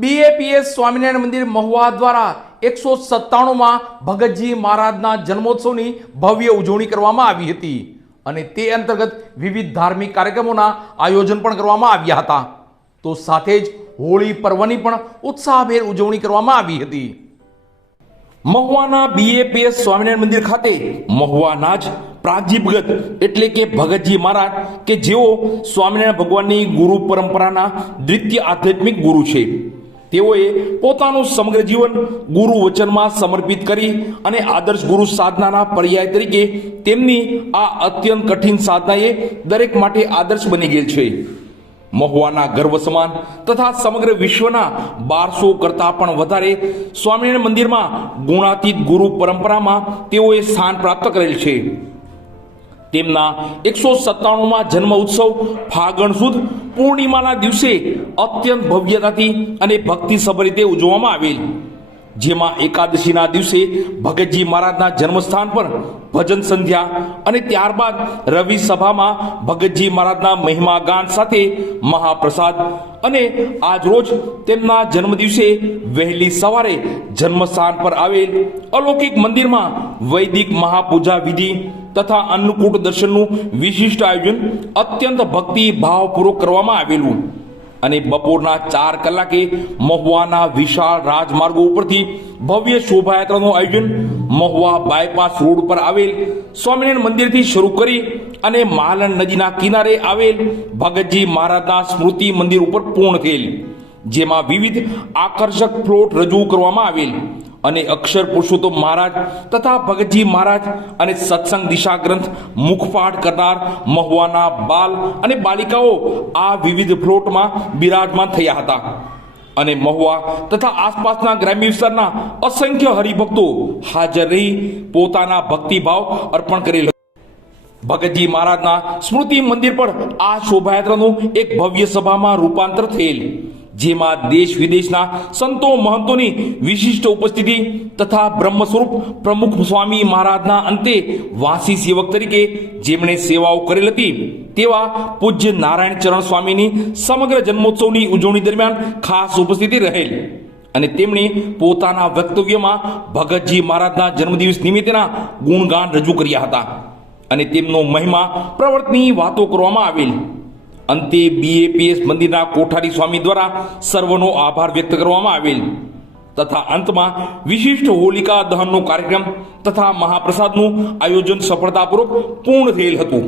BAPS Swaminarayan મંદિર મહુવા દ્વારા 197માં ભગતજી મહારાજના જન્મોત્સવની ભવ્ય ઉજવણી કરવામાં આવી હતી અને તે અંતર્ગત વિવિધ ધાર્મિક કાર્યક્રમોના આયોજન પણ કરવામાં આવ્યા હતા. તો સાથે જ હોળી પર્વની પણ ઉત્સાહભેર ઉજવણી કરવામાં આવી હતી. મહુવાના બીએપીએસ સ્વામિનારાયણ મંદિર ખાતે મહુવાના જ પ્રાગજી ભગત એટલે કે ભગતજી મહારાજ કે જેઓ સ્વામિનારાયણ ભગવાનની ગુરુ પરંપરાના દ્વિતીય આધ્યાત્મિક ગુરુ છે, તેઓએ પોતાનું સમગ્ર જીવન ગુરુ વચનમાં સમર્પિત કરી અને આદર્શ ગુરુ સાધનાના પર્યાય તરીકે તેમની આ અત્યંત કઠિન સાધનાએ દરેક માટે આદર્શ બની ગયેલ છે. મહુવાના ગર્વ સમાન તથા સમગ્ર વિશ્વના 1200 કરતા પણ વધારે સ્વામિનારાયણ મંદિરમાં ગુણાતીત ગુરુ પરંપરામાં તેઓએ સ્થાન પ્રાપ્ત કરેલ છે. તેમના 197માં જન્મ ઉત્સવ ફાગણ સુદ પૂર્ણિમાના દિવસે અત્યંત ભવ્યતાથી અને ભક્તિસભર રીતે ઉજવવામાં આવેલ, જેમાં એકાદશીના દિવસે ભગતજી મહારાજના જન્મસ્થાન પર ભજન સંધ્યા અને ત્યારબાદ રવિ સભામાં ભગતજી મહારાજના મહિમા ગાન સાથે મહાપ્રસાદ અને આજ રોજ તેમના જન્મ દિવસે વહેલી સવારે જન્મસ્થાન પર આવેલ અલૌકિક મંદિરમાં વૈદિક મહાપૂજા વિધિ તથા અન્નકૂટ દર્શનનું વિશિષ્ટ આયોજન અત્યંત ભક્તિ ભાવપૂર્વક કરવામાં આવેલું અને બપોરના 4 કલાકે મહુવાના વિશાળ રાજમાર્ગો ઉપરથી ભવ્ય શોભાયાત્રાનું આયોજન મહુવા બાયપાસ રોડ પર આવેલ સ્વામિનારાયણ મંદિરથી શરૂ કરી અને માલણ નદીના કિનારે આવેલ ભગતજી મહારાજના સ્મૃતિ મંદિર ઉપર પૂર્ણ થયેલ, જેમાં વિવિધ આકર્ષક પ્લોટ રજૂ કરવામાં આવેલ અને અક્ષર પુરુષોત્તમ મહારાજ તથા ભગતજી મહારાજ અને સત્સંગ દિશા ગ્રંથ મુખપાઠ કરનાર મહુવાના બાલ અને બાલિકાઓ આ વિવિધ પ્લોટમાં બિરાજમાન થયા હતા અને મહુવા તથા આસપાસના ગ્રામ્ય વિસ્તારના અસંખ્ય હરિભક્તો હાજર રહી પોતાના ભક્તિભાવ અર્પણ કરેલ. ભગતજી મહારાજના સ્મૃતિ મંદિર પર આ શોભાયાત્રાનું એક ભવ્ય સભામાં રૂપાંતર થયેલ, જેમાં દેશ વિદેશના સંતો મહંતોની વિશિષ્ટ ઉપસ્થિતિ તથા બ્રહ્મ સ્વરૂપ પ્રમુખ સ્વામી મહારાજના અંતે વાસી સેવક તરીકે જેમણે સેવાઓ કરેલ હતી તેવા પૂજ્ય નારાયણ ચરણ સ્વામીની સમગ્ર જન્મોત્સવની ઉજવણી દરમિયાન ખાસ ઉપસ્થિતિ રહેલ અને તેમણે પોતાના વક્તવ્યમાં ભગતજી મહારાજના જન્મદિવસ નિમિત્તેના ગુણગાન રજૂ કર્યા હતા અને તેમનો મહિમા પ્રવર્તની વાતો કરવામાં આવેલ. અંતે બીએપીએસ મંદિરના કોઠારી સ્વામી દ્વારા સર્વનો આભાર વ્યક્ત કરવામાં આવેલ તથા અંતમાં વિશિષ્ટ હોલિકા દહનનો કાર્યક્રમ તથા મહાપ્રસાદનું આયોજન સફળતાપૂર્વક પૂર્ણ થયેલ હતું.